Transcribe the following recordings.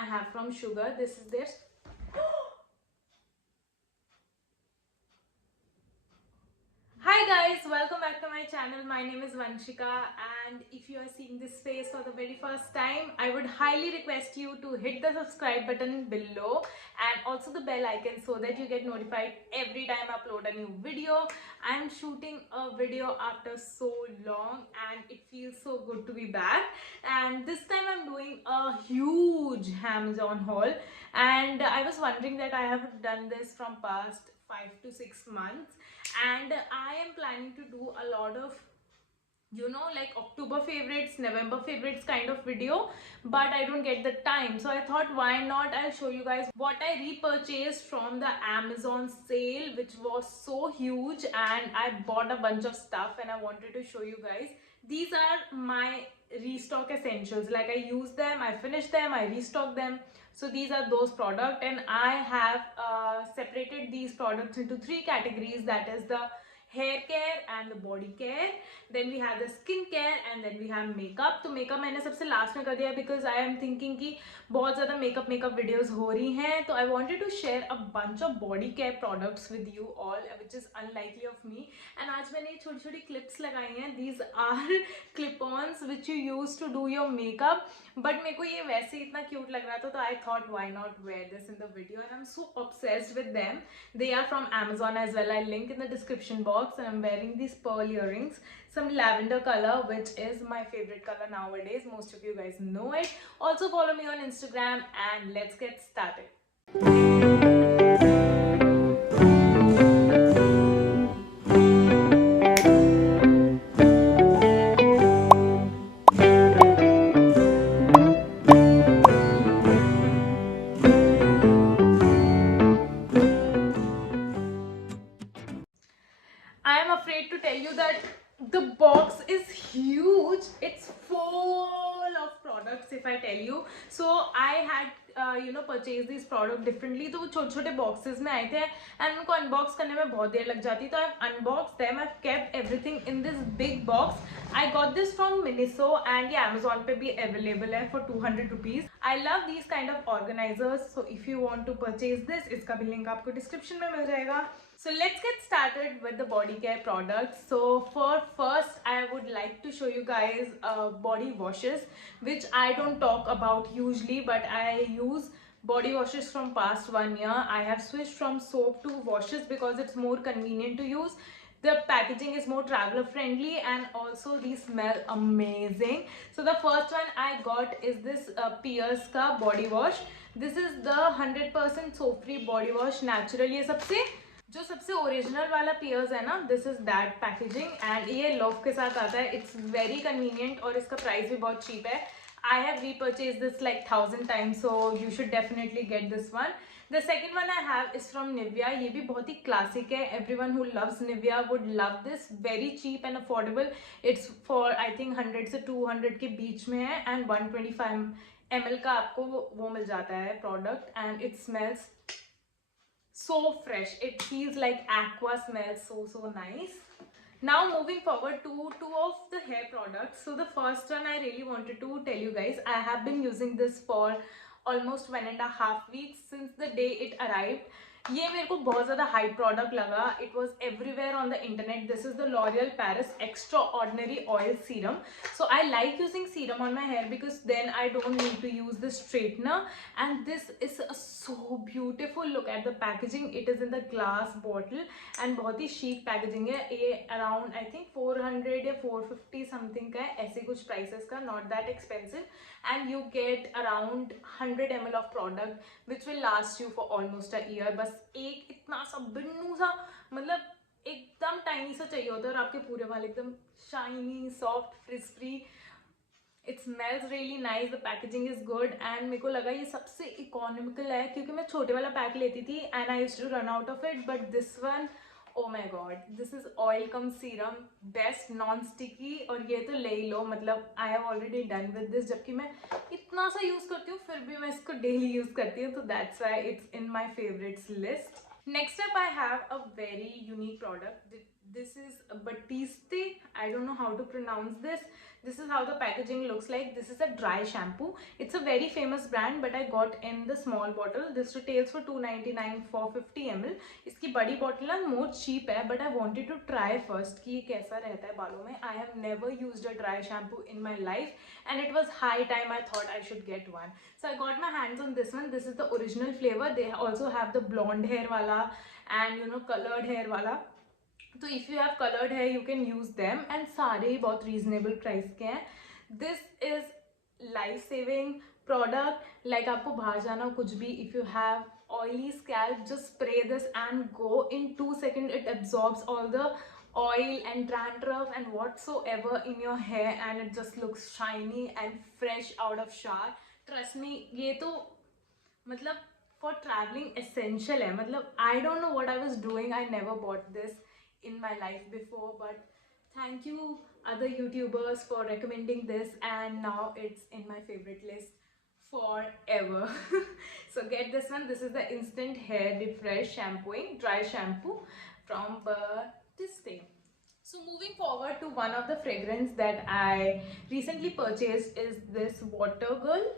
I have from Sugar. This is their Hi guys, welcome back to my channel. My name is Vanshika, and if you are seeing this face for the very first time, I would highly request you to hit the subscribe button below and also the bell icon so that you get notified every time I upload a new video. I am shooting a video after so long and it feels so good to be back, and this time I'm doing a huge Amazon haul. And I was wondering that I have done this from past 5 to 6 months, and I am planning to do a lot of like October favorites, November favorites kind of video, but I don't get the time. So I thought, why not? I'll show you guys what I repurchased from the Amazon sale, which was so huge, and I bought a bunch of stuff and I wanted to show you guys. These are my restock essentials. Like, I use them, I finish them, I restock them. So these are those products, and I have separated these products into three categories. That is the hair care and the body care, then we have the skin care, and then we have makeup. तो makeup मैंने सबसे last में कर दिया because I am thinking कि बहुत ज़्यादा makeup videos हो रही हैं, तो I wanted to share a bunch of body care products with you all, which is unlikely of me. And आज मैंने ये छोटी छोटी clips लगाई हैं. These are clip-ons which you use to do your makeup, but मेरे को ये वैसे ही इतना cute लग रहा था, तो I thought, why not wear this in the video, and I'm so obsessed with them. They are from Amazon as well. I'll link in the description box, and I'm wearing these pearl earrings, some lavender color, which is my favorite color nowadays. Most of you guys know it. Also follow me on Instagram, and let's get started. I am afraid to tell you that the box is huge. It's full of products, if I tell you. So I had purchased these product differently. तो वो छोटे छोटे boxes में आए थे, and उनको unbox करने में बहुत देर लग जाती. तो I've unboxed them. I've kept everything in this big box. I got this from Miniso, and ये Amazon पे भी available है for 200 rupees. I love these kind of organizers. So if you want to purchase this, इसका भी link आपको description में मिल जाएगा. So let's get started with the body care products. So for first, I would like to show you guys body washes, which I don't talk about usually, but I use body washes from past 1 year. I have switched from soap to washes because it's more convenient to use. The packaging is more traveler friendly, and also these smell amazing. So the first one I got is this Pierce ka body wash. This is the 100% soap free body wash. Natural ये सबसे original वाला piers है ना, this is that packaging, and ये love के साथ आता है. इट्स वेरी कन्वीनियंट और इसका प्राइस भी बहुत चीप है. I have repurchase this like 1000 times, so you should definitely get this one. The second one I have is from Nivea. ये भी बहुत ही क्लासिक है. Everyone who loves Nivea would love this. Very cheap and affordable. It's for I think 100 से 200 के बीच में है, and 125 ml का आपको वो मिल जाता है product, and it smells so fresh. It feels like aqua smell. So nice. Now moving forward to two of the hair products. So the first one I really wanted to tell you guys, I have been using this for almost 1.5 weeks since the day it arrived. ये मेरे को बहुत ज़्यादा hype product लगा. It was everywhere on the internet. This is the L'Oreal Paris extraordinary oil serum. So I like using serum on my hair because then I don't need to use the straightener. And this is so beautiful. Look at the packaging. It is in the glass bottle, and बहुत ही chic packaging है. ये around I think 400 या 450 something का है, ऐसे कुछ prices का. Not that expensive, and you get around 100 ml of product which will last you for almost a year. बस एक इतना सा बिन्नू सा, मतलब एकदम टाइनी सा चाहिए होता है, और आपके पूरे वाल एकदम shiny, soft, fridge free. It smells really nice. The packaging is good, and मेरे को लगा ये सबसे इकोनॉमिकल है क्योंकि मैं छोटे वाला पैक लेती थी and I used to run out of it. But this one, oh my god, this is oil cum serum, best non sticky. और ये तो ले ही लो, मतलब I have already done with this. जबकि मैं इतना सा यूज करती हूँ, फिर भी मैं इसको डेली यूज करती हूँ, तो that's why it's in my favourites list. Next up, I have a very unique product. This is Batiste. I don't know how to pronounce this. This is how the packaging looks like. This is a dry shampoo. It's a very famous brand, but I got in the small bottle. This retails for 2.99 for 50 ml. इसकी बड़ी bottle ना more cheap है, but I wanted to try first कि ये कैसा रहता है बालों में. I have never used a dry shampoo in my life, and it was high time I thought I should get one. So I got my hands on this one. This is the original flavor. They also have the blonde hair wala and colored hair wala. तो if you have coloured है you can use them and सारे ही बहुत reasonable price के हैं. This is life saving product. Like आपको बाहर जाना कुछ भी, if you have oily scalp, just spray this and go in 2 seconds. It absorbs all the oil and dandruff and whatsoever in your hair, and it just looks shiny and fresh out of shower. Trust me, ये तो मतलब for traveling essential है. मतलब I don't know what I was doing. I never bought this in my life before, but thank you other YouTubers for recommending this, and now it's in my favorite list forever. So get this one. This is the instant hair refresh shampooing dry shampoo from Batiste. So moving forward to one of the fragrance that I recently purchased is this Water Girl.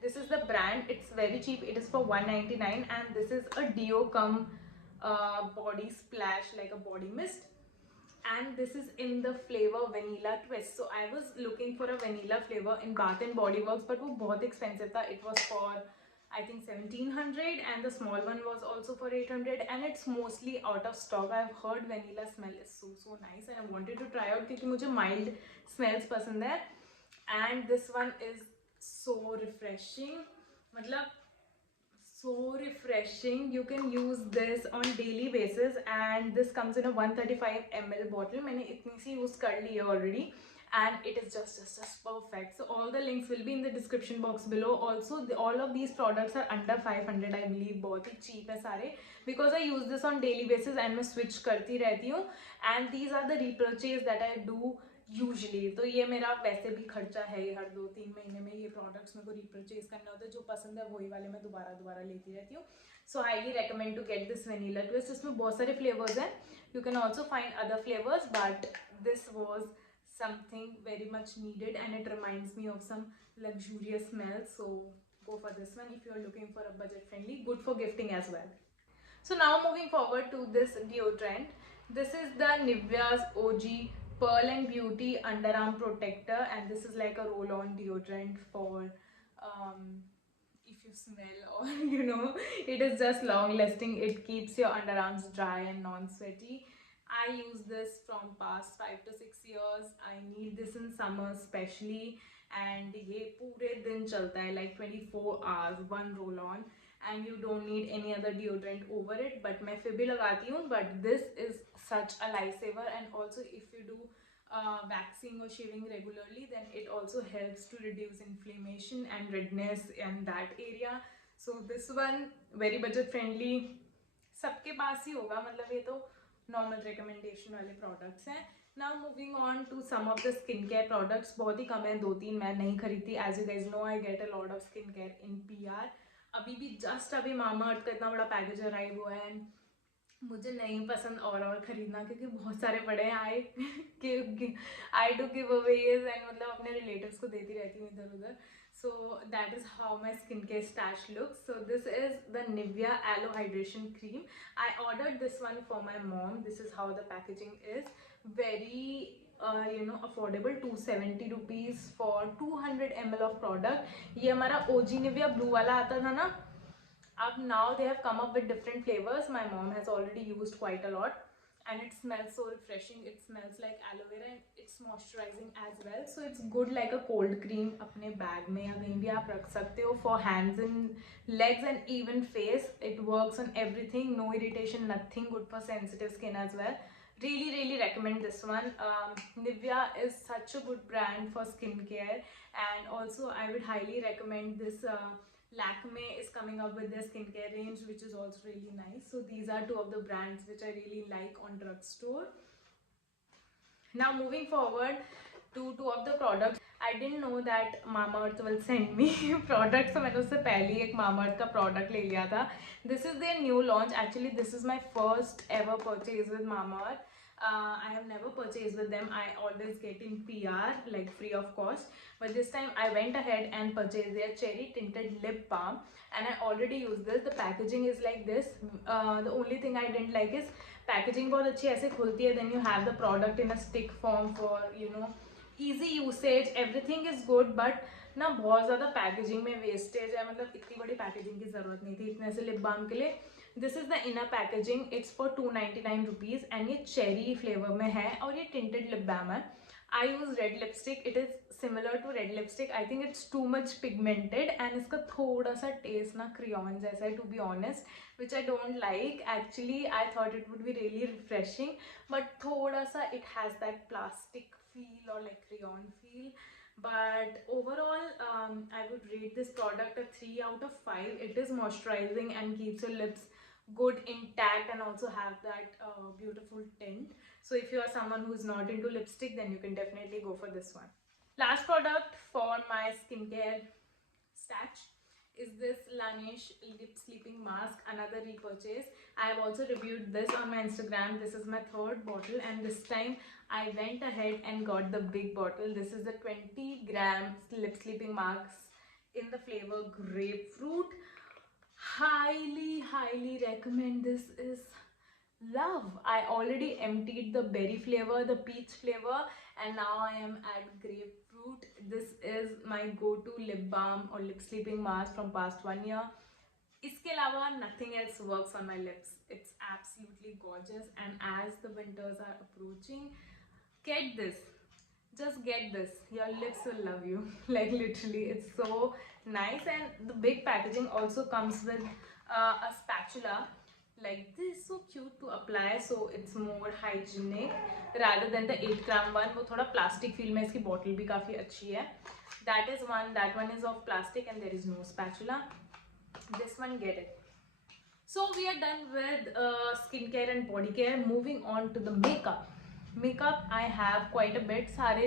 This is the brand. It's very cheap. It is for 1.99, and this is a deo cum body splash, like a body mist, and this is in the flavor vanilla twist. So I was looking for a vanilla flavor in Bath and Body Works, but वो बहुत expensive था. It was for I think 1700, and the small one was also for 800, and it's mostly out of stock. I've heard vanilla smell is so nice, and I wanted to try out क्योंकि मुझे mild smells पसंद है. And this one is so refreshing. मतलब so refreshing. You can use this on daily basis, and this comes in a 135 ml bottle. मैंने इतनी सी use कर ली है already, and it is just perfect. So all the links will be in the description box below. Also all of these products are under 500, I believe. बहुत ही cheap है सारे, because I use this on daily basis and मैं switch करती रहती हूँ, and these are the repurchase that I do usually. तो ये मेरा वैसे भी खर्चा है ही, हर 2-3 महीने में ये प्रोडक्ट्स मेरे को रिपरचेज करने होते हैं. जो पसंद है वही वाले मैं दोबारा लेती रहती हूँ. So highly recommend to get this vanilla twist. इसमें बहुत सारे फ्लेवर्स हैं. You can also find other flavours, but this was something very much needed, and it reminds me of some luxurious smells. So go for this one if you are looking for a budget friendly, good for gifting as well. So now moving forward to this deodorant. This is the Nivea's OG Pearl and Beauty Underarm Protector, and this is like a roll-on deodorant for if you smell or it is just long lasting. It keeps your underarms dry and non-sweaty. I use this from past 5 to 6 years. I need this in summer especially, and ये पूरे दिन चलता है, like 24 hours, one roll on, and you don't need any other deodorant over it. But मैं फिर भी लगाती हूँ, but this is such a lifesaver. And also if you do waxing or shaving regularly, then it also helps to reduce inflammation and redness in that area. So this one very budget friendly, सबके पास ही होगा. मतलब ये तो normal recommendation वाले products हैं. Now moving on to some of the skin care products. बहुत ही कम है, 2-3 मैं नहीं खरीदती. As you guys know, I get a lot of skin care in PR. अभी भी जस्ट अभी मामाअर्थ का इतना बड़ा पैकेज अराइव हुआ है, एंड मुझे नहीं पसंद और खरीदना, क्योंकि बहुत सारे बड़े हैं. I do give Awez, and मतलब अपने रिलेटिव्स को देती रहती हूँ इधर उधर. So that is how my skincare stash looks. So this is the Nivea Aloe Hydration Cream. I ordered this one for my mom. This is how the packaging is. Very affordable, 270 rupees for 200 ml of product. ये हमारा OG Nivea blue वाला आता था ना. Up now they have come up with different flavors. My mom has already used quite a lot, and it smells so refreshing. It smells like aloe vera, and it's moisturizing as well. So it's good like a cold cream. अपने bag में या कहीं भी आप रख सकते हो for hands and legs and even face. It works on everything. No irritation, nothing. Good for sensitive skin as well. Really recommend this one. Nivea is such a good brand for skincare, and also I would highly recommend this. Lakme is coming up with their skincare range, which is also really nice. So these are two of the brands which I really like on drugstore. Now moving forward to two of the products. I I didn't know that Mamaearth will send me products, so मैंने उससे पहले ही एक Mamaearth का product ले लिया था. This is their new launch. Actually, this is my first ever purchase with Mamaearth. I have never purchased with them. I always get in PR, like free of cost. But this time I went ahead and purchased their cherry tinted lip balm, and I already used this. The packaging is like this. The only thing I didn't like is packaging बहुत अच्छी ऐसे खुलती है. Then you have the product in a stick form for easy usage. Everything is good, but ना बहुत ज़्यादा packaging में wastage है. मतलब इतनी बड़ी पैकेजिंग की ज़रूरत नहीं थी इतने से लिप बाम के लिए. This is the inner packaging. It's for 299 rupees and ये चेरी फ्लेवर में है और ये टिंटेड लिप बाम है. I use red lipstick. It is similar to red lipstick. I think it's too much pigmented and इसका थोड़ा सा test ना crayon जैसा है, to be honest, which I don't like. Actually, I thought it would be really refreshing, but थोड़ा सा it has that plastic feel or like crayon feel. But overall, I would rate this product a 3 out of 5. It is moisturizing and keeps your lips good intact and also have that beautiful tint. So if you are someone who's not into lipstick, then you can definitely go for this one. Last product for my skincare stash is this Laneige lip sleeping mask, another repurchase. I have also reviewed this on my Instagram. This is my third bottle, and this time I went ahead and got the big bottle. This is the 20-gram lip sleeping mask in the flavor grapefruit. Highly recommend. This is love. I already emptied the berry flavor, the peach flavor, and now I am at grapefruit. This is my go-to lip balm or lip sleeping mask from past 1 year. इसके अलावा nothing else works on my lips. It's absolutely gorgeous, and as the winters are approaching, get this. Just get this. Your lips will love you. Like literally, it's so nice. And the big packaging also comes with a spatula like this. So cute to apply. So it's more hygienic rather than the 8-gram one. वो थोड़ा plastic feel में इसकी bottle भी काफी अच्छी है. That is one. That one is of plastic and there is no spatula. This one, get it. So we are done with skincare and body care. Moving on to the makeup. Makeup I have quite a bit. सारे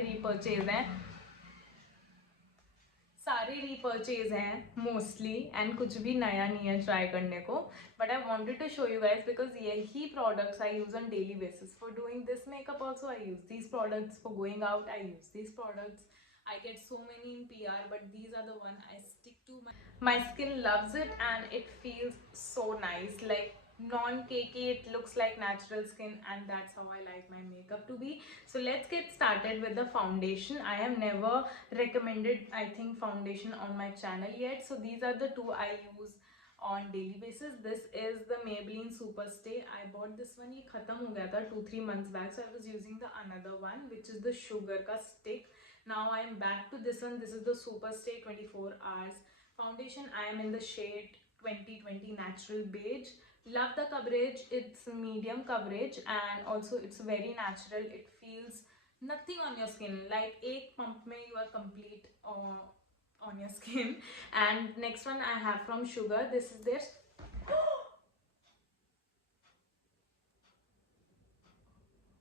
repurchase हैं mostly, and कुछ भी नया नहीं है try करने को. But I wanted to show you guys because यही products I use on daily basis. For doing this makeup also I use these products. For going out I use these products. I get so many in PR, but these are the one I stick to. My skin loves it and it feels so nice, like non-cakey. It looks like natural skin, and that's how I like my makeup to be. So let's get started with the foundation. I have never recommended, I think, foundation on my channel yet. So these are the two I use on daily basis. This is the Maybelline Superstay. I bought this one, ये खत्म हो गया था 2-3 months back, so I was using the another one, which is the Sugar ka stick. Now I am back to this one. This is the Superstay 24 hours foundation. I am in the shade 2020 natural beige. Love the coverage. It's medium coverage and also it's very natural. It feels nothing on your skin, like एक pump में you are complete on your skin. And next one I have from Sugar. This is their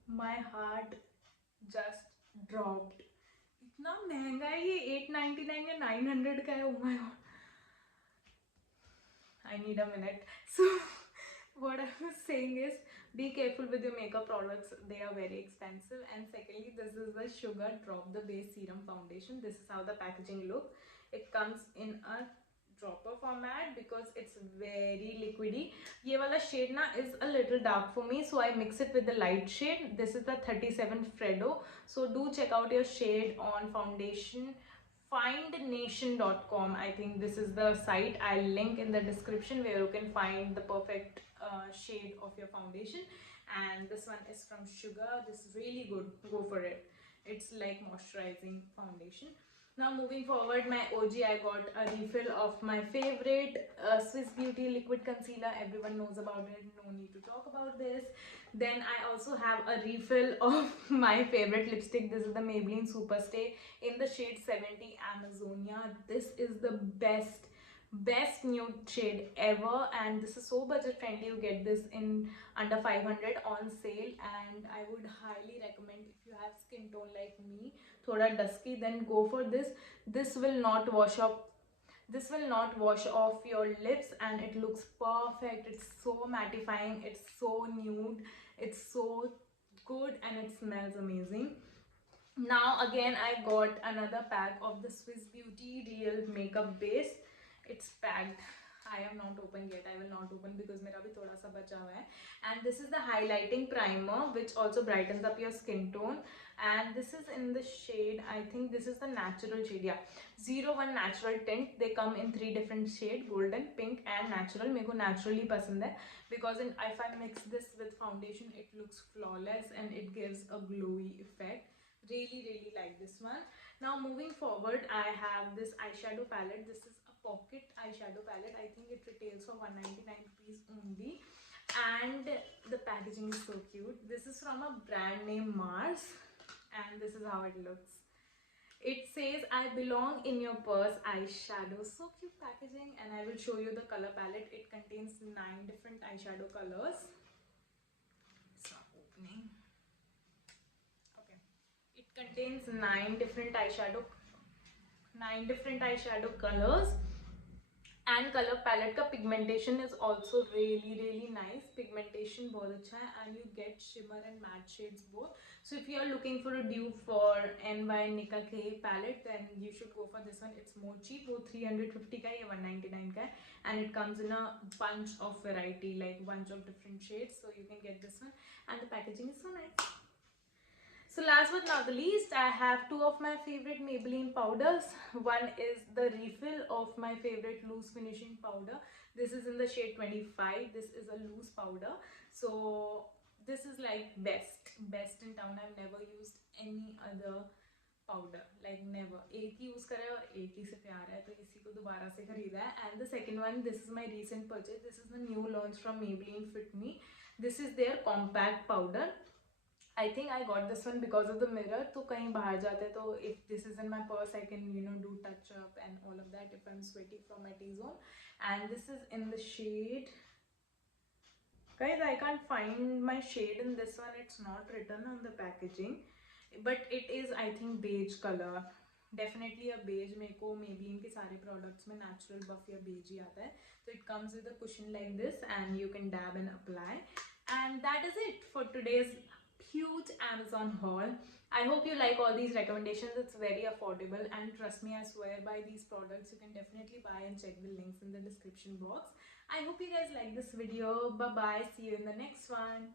my heart just dropped. इतना महंगा है ये, 899 या 900 का है. Oh my god, I need a minute. So what I was saying is, be careful with your makeup products. They are very expensive. And secondly, this is the Sugar Drop the Base Serum Foundation. This is how the packaging looks. It comes in a dropper format because it's very liquidy. Ye wala shade na is a little dark for me, so I mix it with the light shade. This is the 37 Fredo. So do check out your shade on foundation findnation.com. I think this is the site. I'll link in the description where you can find the perfect shade of your foundation. And this one is from Sugar. This is really good. Go for it. It's like moisturizing foundation. Now moving forward, my OG, I got a refill of my favorite Swiss Beauty liquid concealer. Everyone knows about it. No need to talk about this. Then I also have a refill of my favorite lipstick. This is the Maybelline Superstay in the shade 70 Amazonia. This is the best nude shade ever, and this is so budget friendly. You get this in under 500 on sale, and I would highly recommend, if you have skin tone like me, thoda dusky, then go for this. This will not wash up, this will not wash off your lips, and it looks perfect. It's so mattifying, it's so nude, it's so good, and it smells amazing. Now again I got another pack of the Swiss Beauty Real Makeup Base. It's packed. I have not opened yet. I will not open because mera bhi thoda sa bacha hua hai. And this is the highlighting primer which also brightens up your skin tone, and this is in the shade, I think this is the natural shade, yeah, 01 natural tint. They come in 3 different shades: golden, pink and natural. मेरे को naturally पसंद है because if I mix this with foundation it looks flawless and it gives a glowy effect. Really like this one. Now moving forward, I have this eyeshadow palette. This is a pocket eyeshadow palette. I think it retails for 199 rupees only, and the packaging is so cute. This is from a brand name Mars, and this is how it looks. It says I belong in your purse eyeshadow. So cute packaging, and I will show you the color palette. It contains 9 different eyeshadow colors. It's not opening. Okay, it contains 9 different eyeshadow colors, and color palette का pigmentation is also really nice. Pigmentation बहुत अच्छा है, and you get shimmer and matte shades both. So if you are looking for a dupe for NY Nika K palette, then you should go for this one. It's more cheap. वो 350 का है, ये 199 का है, and it comes in a bunch of variety, like bunch of different shades. So you can get this one, and the packaging is so nice. So last but not the least, I have 2 of my favorite Maybelline powders. One is the refill of my favorite loose finishing powder. This is in the shade 25. This is a loose powder. So this is like best in town. I've never used any other powder, like never. एक ही use करा है और एक ही से प्यार है, तो इसी को दोबारा से खरीदा है. And the second one, this is my recent purchase. This is the new launch from Maybelline Fit Me. This is their compact powder. I think I got this one because of the mirror. तो कहीं बाहर जाते तो if this is in my purse, I can do touch up and all of that if I'm sweaty from my T-zone. And this is in the shade. Guys, I can't find my shade in this one. It's not written on the packaging, but it is, I think, beige color. Definitely a beige. मेरे को Maybelline के सारे products में natural buff या beige ही आता है. So it comes with a cushion like this, and you can dab and apply. And that is it for today's huge Amazon haul. I hope you like all these recommendations. It's very affordable, and trust me, I swear by these products. You can definitely buy and check the links in the description box. I hope you guys like this video. Bye bye, see you in the next one.